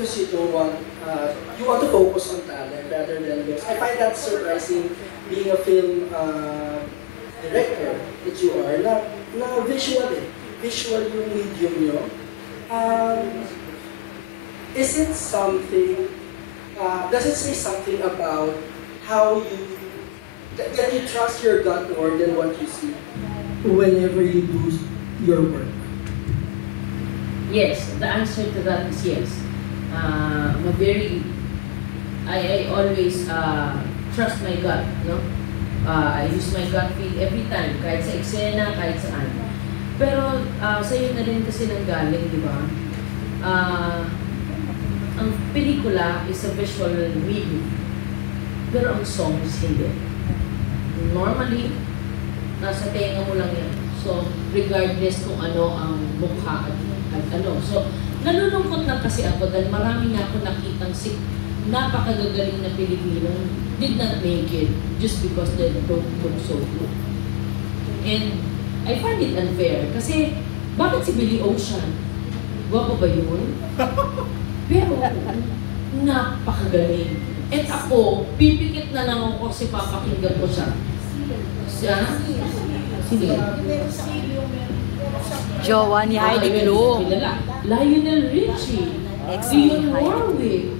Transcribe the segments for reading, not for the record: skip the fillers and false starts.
because you want to focus on talent rather than looks. I find that surprising, being a film director that you are, na visual yung medium nyo. Is it something, does it say something about how that you trust your gut more than what you see whenever you do your work? Yes, the answer to that is yes. I always trust my gut, no? I use my gut feel every time, kahit sa eksena, kahit saan. Pero sa'yo na rin kasi nanggaling, di ba? Ang pelikula is a visual medium, pero ang songs hindi. Normally, nasa tenga mo lang yan. So, regardless kung ano ang mukha at ano. So, nalulungkot na kasi ako dahil marami na ako nakitang napakagagaling na Pilipino did not make it just because they don't look so good. And I find it unfair kasi bakit si Billy Ocean? Gwapo ba yun? Pero napakagaling. At ako, pipikit na lang ako kasi papakinggan ko siya. Sino? Jowa ni Heidi Klum. Lionel Richie. Dionne Warwick.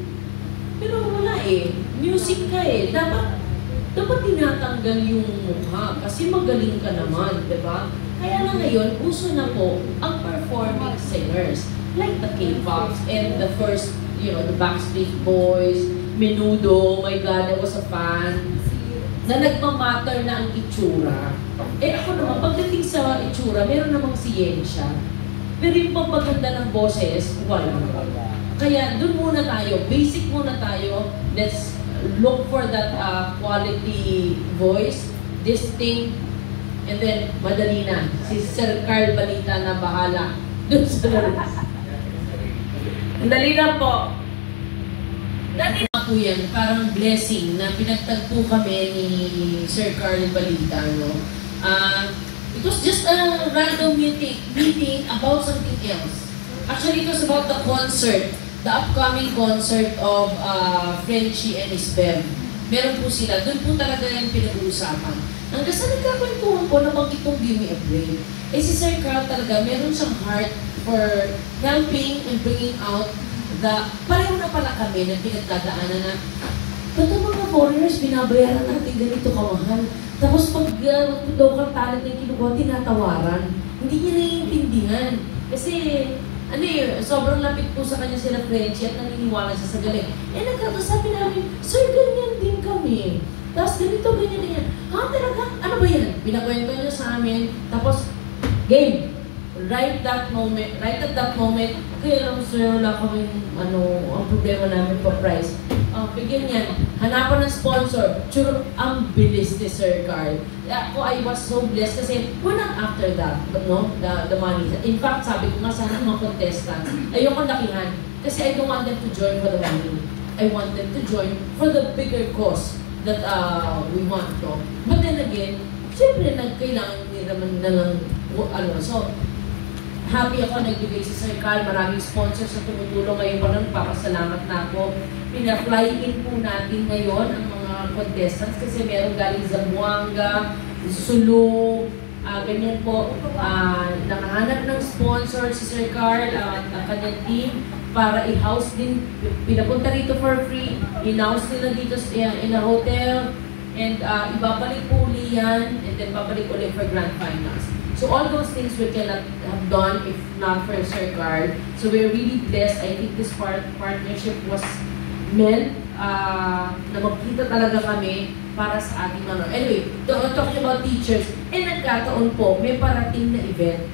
Pero wala eh. Music ka eh. Dapat tinatanggal yung mukha kasi magaling ka naman, di ba? Kaya na ngayon, uso na po ang performing singers. Like the K-Pops and the first, the Backstreet Boys, Menudo, oh my God, I was a fan. Na nagmamatter na ang itsura. Eh ako naman, pagdating sa itsura, meron namang siyensya. Pero yung pampaganda ng boses, wala. Kaya dun muna tayo, basic muna tayo. Let's look for that quality voice, distinct, and then madali na. Si Sir Carl Balita na bahala dun sa lyrics. Dali na po. Dati na po yan, parang blessing na pinagtagpo kami ni Sir Carl Balita, no? It was just a random meeting about something else. Actually, it was about the concert, the upcoming concert of Frenchie and Isbel. Meron po sila, doon po talaga yung pinag-uusapan. Hanggang sa nagkakwentuhan po na itong Give Me a Break. Eh si Sir Carl talaga, meron siyang heart for helping and bringing out pareho na pala kami na pinagdadaanan na ba't ang mga foreigners binabayaran natin ganito kamahal? Tapos pag daw kang talent na kinukuha, tinatawaran. Hindi niya naiintindihan. Kasi, sobrang lapit po sa kanya sila Frenchie at naniniwala siya sa galing. Eh nagkakasabi namin, Sir, ganyan din kami. Tapos ganito, ganyan. Ha, talaga? Ano ba yan? Pinakwento niya sa amin. Tapos, game. Right at that moment, kaya lang sir, wala kaming, ang problema namin pa price. Bigyan yan, hanapan ng sponsor. Sure, ang bilis ni Sir Carl. Ako, I was so blessed kasi we're not after that, no? The money. In fact, sabi ko nga sana mga contestants, ayokong lakihan. Kasi I don't want them to join for the money. I want them to join for the bigger cause that we want, no? But then again, siyempre, kailangan naman na lang, so, happy ako nagbigay si Sir Carl. Maraming sponsors na tumutulong ngayon pa lang. Papasalamat na ako. Pina-fly in po natin ngayon ang mga contestants kasi meron galing Zamboanga, Sulu, ganyan po. Nakahanap ng sponsor si Sir Carl at ang kanyang team para i-house din. Pinapunta rito for free. In-house nila dito in a hotel. And ibabalik po uli yan. And then babalik uli for grand finals. So all those things we cannot have done if not for Sir Carl. So we're really blessed. I think this partnership was meant na magkita talaga kami para sa ating Anyway, talking about teachers, nagkataon po, may parating na event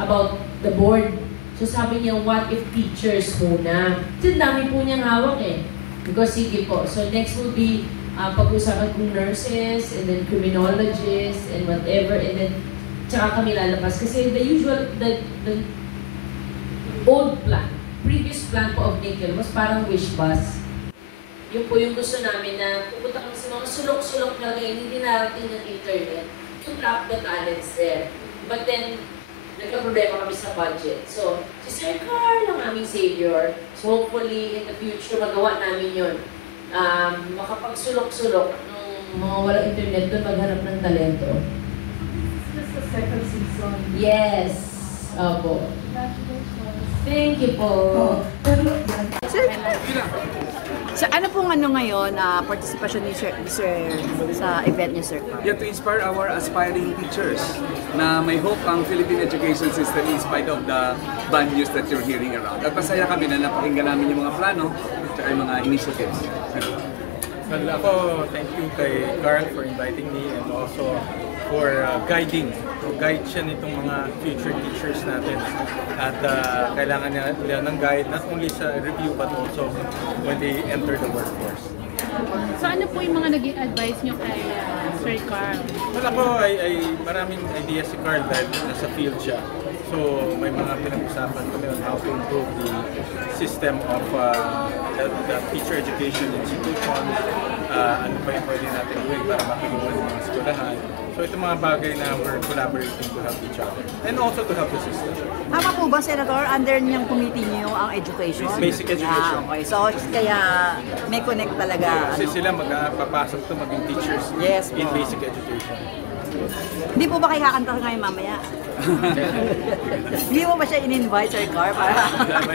about the board. So sabi niya, what if teachers muna? So dami po niyang hawak eh. Because sige po. So next will be pag-usapan kong nurses, and then criminologists, and whatever, and then tsaka kami lalabas. Kasi the old plan, previous plan po of Nickel was parang wish bus. Yun po yung gusto namin na pupunta kami sa mga sulok-sulok na ngayon, hindi narating ng internet to track the talents there. But then, nagka-problema kami sa budget. So, si Sir Carl ang aming savior. So, hopefully, in the future, magawa namin yun. Makapagsulok-sulok ng mga walang internet doon, maghanap ng talento. This is the second season. Yes. Opo. Thank you po. Sir, so ano pong ngayon participation ni Sir sa event niyo, Sir? Yeah, to inspire our aspiring teachers na may hope ang Philippine education system in spite of the bad news that you're hearing around. At masaya kami na napakinggan namin yung mga plano at yung mga initiatives. Well, ako, thank you kay Carl for inviting me and also for guiding. So, guide siya nitong mga future teachers natin. At kailangan nila ng guide not only sa review but also when they enter the workforce. So ano po yung mga naging advice nyo kay Sir Carl? Well, ako ay maraming ideas si Carl dahil nasa field siya. So may mga pinag-usapan kami on how to improve the system of the teacher education institution. Ano pa yung pwede natin gawin para makilungan ng mga eskwelahan. So ito mga bagay na we're collaborating to help each other and also to help the system. Tama po ba, Senator? Under niyang committee niyo ang education? Basic education. Okay. So, kaya may connect talaga. Kasi sila magpapasok to maging teachers Yes, in po. basic education. Hindi po ba kayo kakanta ngayon mamaya? Hindi mo ba siya in-invite, Sir Carl?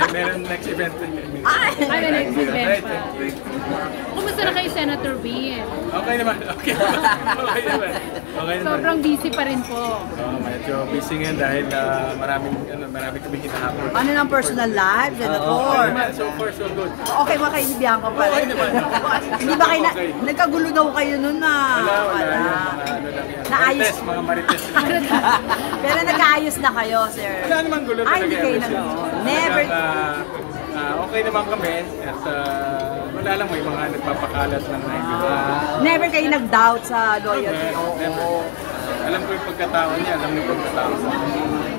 Meron next event. Ay! Ay, may next event Right, pa. right. Kumusta na kayo, Senator Bean? Okay naman. Okay naman. Okay naman. Okay naman. Sobrang busy pa rin po. Medyo busy ngayon dahil maraming kami hinahabol. Ano ng personal life, Senator? So far, so good. Okay ba kayo biyahan ko pala? Okay naman. Hindi ba kayo, Okay. nagkagulo daw kayo nun na? Wala. Ano lang yan. Naayos. Marites, mga marites. Pero nag-aayos na kayo, sir. Wala naman gulo Ay, talaga. hindi kayo ever since. nag- Never. Okay naman kami at wala lang may mga nagpapakalat ng Never kayo nag-doubt sa loyalty. Never. Alam ko yung pagkatao niya, alam ko yung pagkatao sa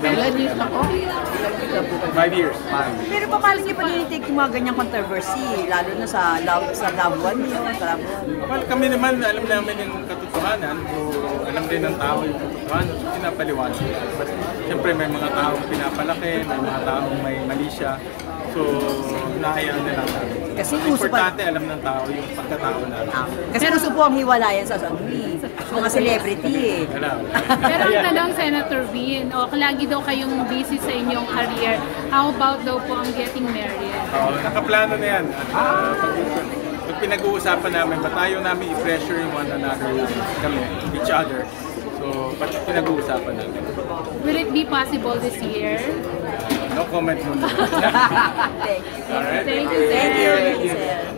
Ilan years na po? 5 years. Pero paano niyo pag-i-take yung mga ganyang controversy, lalo na sa loved one niyo, sa loved one? Well, kami naman, alam namin yung katotohanan, so alam din ng tao yung katotohanan, so pinapaliwanag. But siyempre may mga taong pinapalaki, may mga taong may mali siya, so naayaan na lang namin. Kasi Ang uso pa- importante, alam ng tao yung pagkatao namin. Kasi uso po ang hiwalayan sa mga celebrity eh. Alam. Pero ang tanong, Senator Bean, lagi daw kayong busy sa inyong career. How about daw po ang getting married? Nakaplano na yan. At pag pinag-uusapan namin, ba't ayaw namin i-pressure yung one another kami, each other. So, ba't pinag-uusapan namin? Will it be possible this year? No comment muna. Thank you. Alright? Thank you, Thank you. sir. Thank you, sir.